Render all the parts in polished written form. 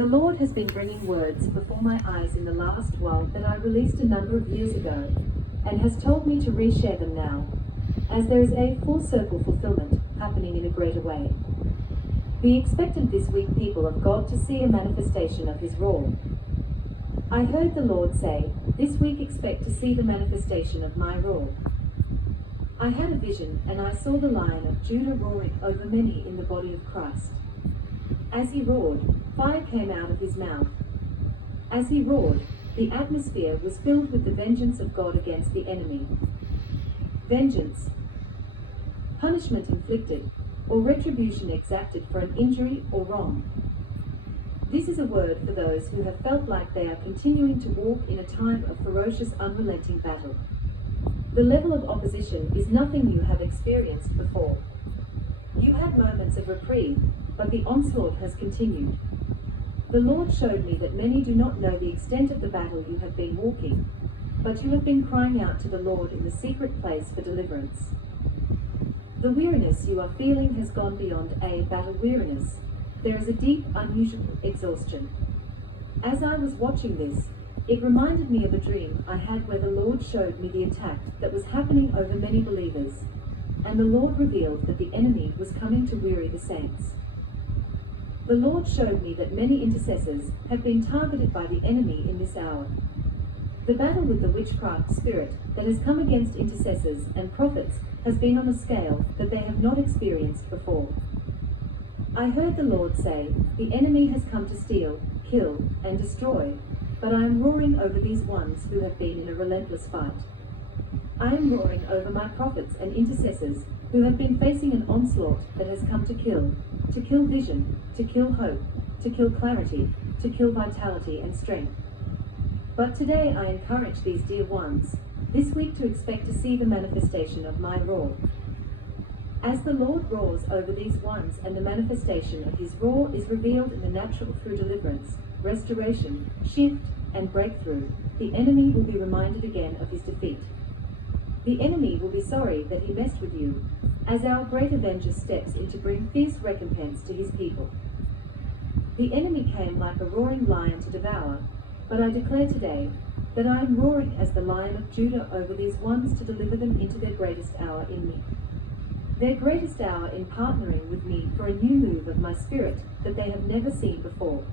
The Lord has been bringing words before my eyes in the last while that I released a number of years ago, and has told me to reshare them now, as there is a full circle fulfillment happening in a greater way. Be expectant this week, people of God, to see a manifestation of His roar. I heard the Lord say, this week expect to see the manifestation of my roar. I had a vision, and I saw the Lion of Judah roaring over many in the body of Christ. As he roared, fire came out of his mouth. As he roared, the atmosphere was filled with the vengeance of God against the enemy. Vengeance, punishment inflicted, or retribution exacted for an injury or wrong. This is a word for those who have felt like they are continuing to walk in a time of ferocious, unrelenting battle. The level of opposition is nothing you have experienced before. You had moments of reprieve, but the onslaught has continued. The Lord showed me that many do not know the extent of the battle you have been walking, but you have been crying out to the Lord in the secret place for deliverance. The weariness you are feeling has gone beyond a battle weariness. There is a deep, unusual exhaustion. As I was watching this, it reminded me of a dream I had where the Lord showed me the attack that was happening over many believers, and the Lord revealed that the enemy was coming to weary the saints. The Lord showed me that many intercessors have been targeted by the enemy in this hour. The battle with the witchcraft spirit that has come against intercessors and prophets has been on a scale that they have not experienced before. I heard the Lord say, the enemy has come to steal, kill, and destroy, but I am roaring over these ones who have been in a relentless fight. I am roaring over my prophets and intercessors who have been facing an onslaught that has come to kill vision, to kill hope, to kill clarity, to kill vitality and strength. But today I encourage these dear ones, this week to expect to see the manifestation of my roar. As the Lord roars over these ones and the manifestation of His roar is revealed in the natural through deliverance, restoration, shift, and breakthrough, the enemy will be reminded again of his defeat. The enemy will be sorry that he messed with you, as our great avenger steps in to bring fierce recompense to his people. The enemy came like a roaring lion to devour, but I declare today that I am roaring as the Lion of Judah over these ones to deliver them into their greatest hour in me. Their greatest hour in partnering with me for a new move of my spirit that they have never seen before.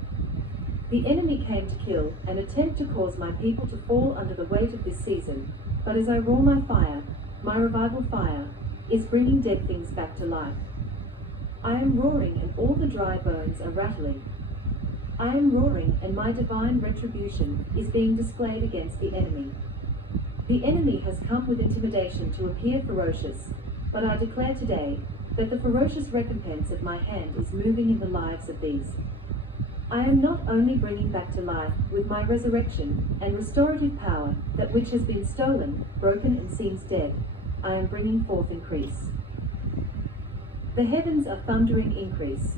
The enemy came to kill and attempt to cause my people to fall under the weight of this season, but as I roar my fire, my revival fire, is bringing dead things back to life. I am roaring and all the dry bones are rattling. I am roaring and my divine retribution is being displayed against the enemy. The enemy has come with intimidation to appear ferocious, but I declare today that the ferocious recompense of my hand is moving in the lives of these. I am not only bringing back to life with my resurrection and restorative power that which has been stolen, broken, and seems dead, I am bringing forth increase. The heavens are thundering increase.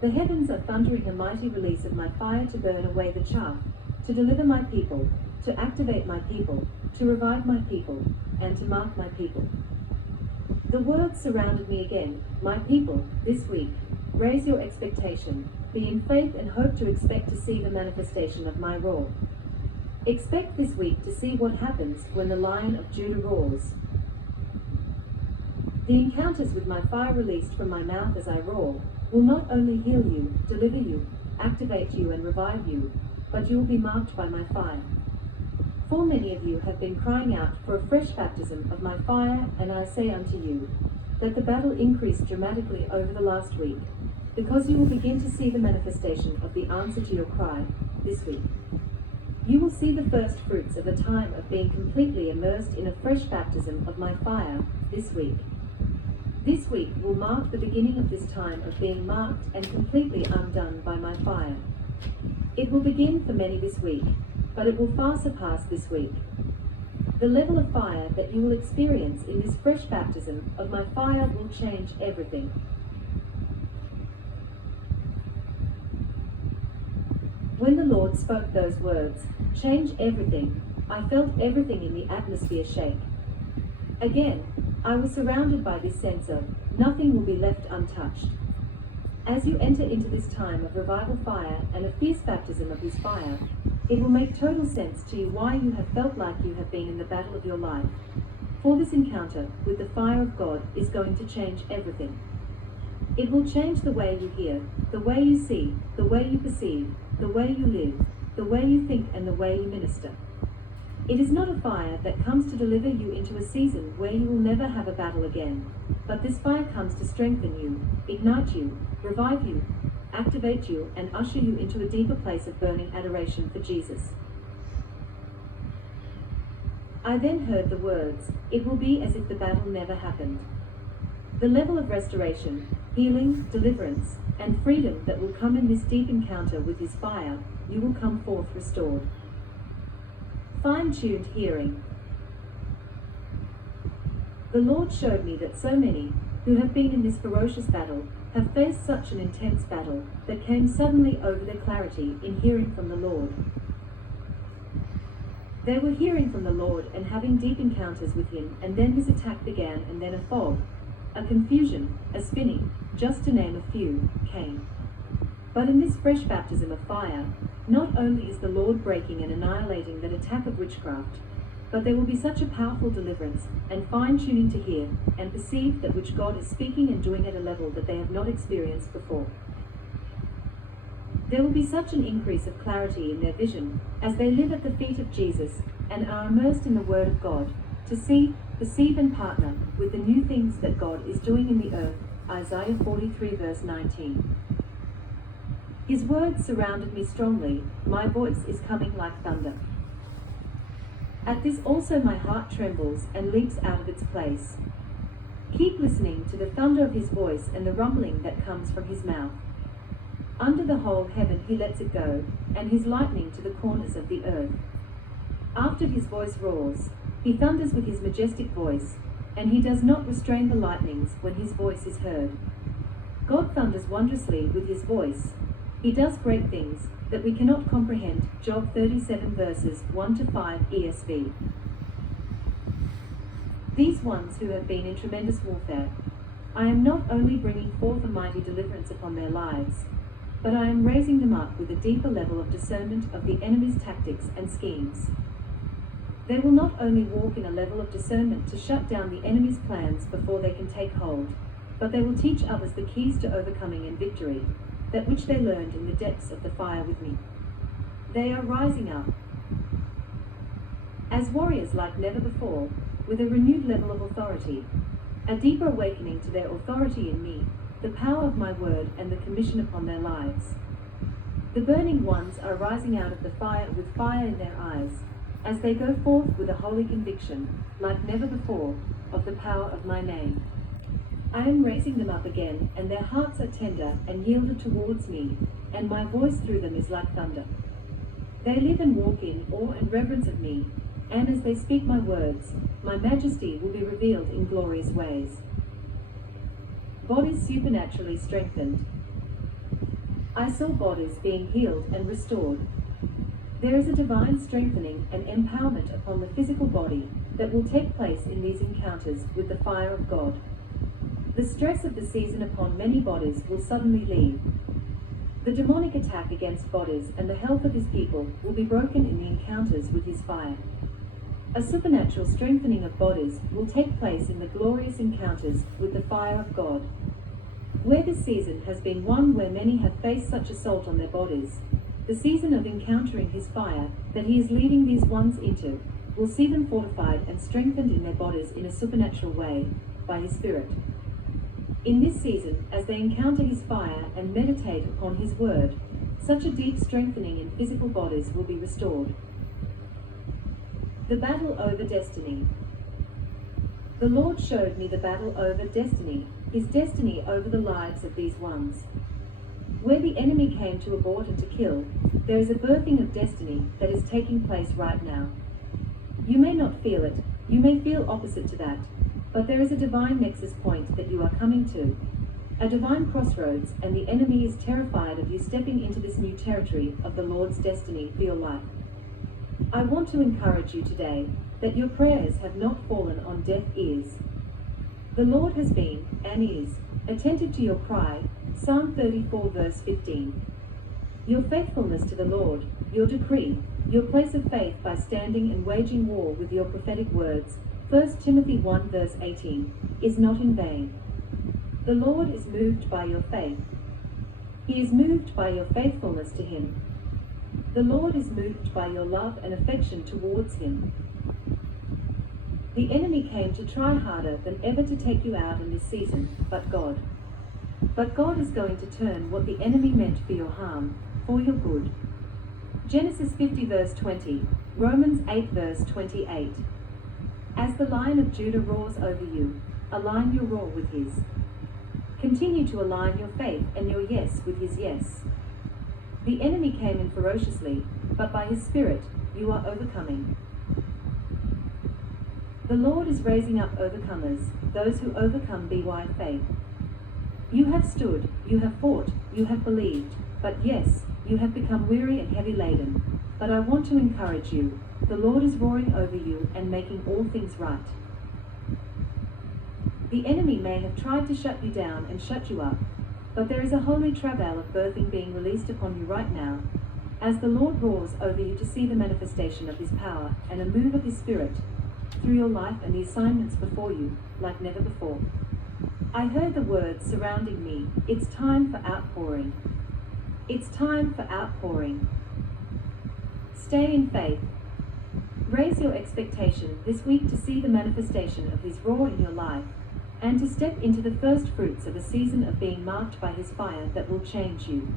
The heavens are thundering a mighty release of my fire to burn away the chaff, to deliver my people, to activate my people, to revive my people, and to mark my people. The words surrounded me again, my people, this week. Raise your expectation, be in faith and hope to expect to see the manifestation of my roar. Expect this week to see what happens when the Lion of Judah roars. The encounters with my fire released from my mouth as I roar will not only heal you, deliver you, activate you and revive you, but you will be marked by my fire. For many of you have been crying out for a fresh baptism of my fire, and I say unto you, that the battle increased dramatically over the last week, because you will begin to see the manifestation of the answer to your cry this week. You will see the first fruits of a time of being completely immersed in a fresh baptism of my fire this week. This week will mark the beginning of this time of being marked and completely undone by my fire. It will begin for many this week, but it will far surpass this week. The level of fire that you will experience in this fresh baptism of my fire will change everything. When the Lord spoke those words, change everything, I felt everything in the atmosphere shake. Again, I was surrounded by this sense of, nothing will be left untouched. As you enter into this time of revival fire and a fierce baptism of his fire, it will make total sense to you why you have felt like you have been in the battle of your life. For this encounter with the fire of God is going to change everything. It will change the way you hear, the way you see, the way you perceive, the way you live, the way you think, and the way you minister. It is not a fire that comes to deliver you into a season where you will never have a battle again, but this fire comes to strengthen you, ignite you, revive you, activate you, and usher you into a deeper place of burning adoration for Jesus. I then heard the words, "It will be as if the battle never happened." The level of restoration, healing, deliverance, and freedom that will come in this deep encounter with his fire, you will come forth restored. Fine-tuned hearing. The Lord showed me that so many who have been in this ferocious battle have faced such an intense battle that came suddenly over their clarity in hearing from the Lord. They were hearing from the Lord and having deep encounters with him, and then his attack began, and then a fog, a confusion, a spinning, just to name a few, came. But in this fresh baptism of fire, not only is the Lord breaking and annihilating that attack of witchcraft, but there will be such a powerful deliverance and fine-tuning to hear and perceive that which God is speaking and doing at a level that they have not experienced before. There will be such an increase of clarity in their vision as they live at the feet of Jesus and are immersed in the Word of God to see, perceive, and partner with the new things that God is doing in the earth. Isaiah 43 verse 19. His words surrounded me strongly, my voice is coming like thunder. At this also my heart trembles and leaps out of its place. Keep listening to the thunder of his voice and the rumbling that comes from his mouth. Under the whole heaven he lets it go, and his lightning to the corners of the earth. After his voice roars, he thunders with his majestic voice, and he does not restrain the lightnings when his voice is heard. God thunders wondrously with his voice. He does great things that we cannot comprehend. Job 37 verses 1 to 5 ESV. These ones who have been in tremendous warfare, I am not only bringing forth a mighty deliverance upon their lives, but I am raising them up with a deeper level of discernment of the enemy's tactics and schemes. They will not only walk in a level of discernment to shut down the enemy's plans before they can take hold, but they will teach others the keys to overcoming and victory, that which they learned in the depths of the fire with me. They are rising up as warriors like never before, with a renewed level of authority, a deeper awakening to their authority in me, the power of my word, and the commission upon their lives. The burning ones are rising out of the fire with fire in their eyes, as they go forth with a holy conviction, like never before, of the power of my name. I am raising them up again, and their hearts are tender and yielded towards me, and my voice through them is like thunder. They live and walk in awe and reverence of me, and as they speak my words, my majesty will be revealed in glorious ways. Bodies supernaturally strengthened. I saw bodies being healed and restored. There is a divine strengthening and empowerment upon the physical body that will take place in these encounters with the fire of God. The stress of the season upon many bodies will suddenly leave. The demonic attack against bodies and the health of his people will be broken in the encounters with his fire. A supernatural strengthening of bodies will take place in the glorious encounters with the fire of God. Where this season has been one where many have faced such assault on their bodies, the season of encountering his fire that he is leading these ones into will see them fortified and strengthened in their bodies in a supernatural way by his Spirit. In this season, as they encounter his fire and meditate upon his word, such a deep strengthening in physical bodies will be restored. The battle over destiny. The Lord showed me the battle over destiny, his destiny over the lives of these ones. Where the enemy came to abort and to kill, there is a birthing of destiny that is taking place right now. You may not feel it, you may feel opposite to that, but there is a divine nexus point that you are coming to, a divine crossroads, and the enemy is terrified of you stepping into this new territory of the Lord's destiny for your life. I want to encourage you today that your prayers have not fallen on deaf ears. The Lord has been, and is, attentive to your cry, Psalm 34 verse 15. Your faithfulness to the Lord, your decree, your place of faith by standing and waging war with your prophetic words, 1 Timothy 1 verse 18, is not in vain. The Lord is moved by your faith. He is moved by your faithfulness to Him. The Lord is moved by your love and affection towards Him. The enemy came to try harder than ever to take you out in this season, but God is going to turn what the enemy meant for your harm, for your good. Genesis 50 verse 20, Romans 8 verse 28. As the Lion of Judah roars over you, align your roar with His. Continue to align your faith and your yes with His yes. The enemy came in ferociously, but by His Spirit, you are overcoming. The Lord is raising up overcomers, those who overcome by faith. You have stood, you have fought, you have believed, but yes, you have become weary and heavy laden. But I want to encourage you, the Lord is roaring over you and making all things right. The enemy may have tried to shut you down and shut you up, but there is a holy travail of birthing being released upon you right now, as the Lord roars over you to see the manifestation of His power and a move of His Spirit through your life and the assignments before you, like never before. I heard the words surrounding me, it's time for outpouring. It's time for outpouring. Stay in faith. Raise your expectation this week to see the manifestation of His roar in your life, and to step into the first fruits of a season of being marked by His fire that will change you.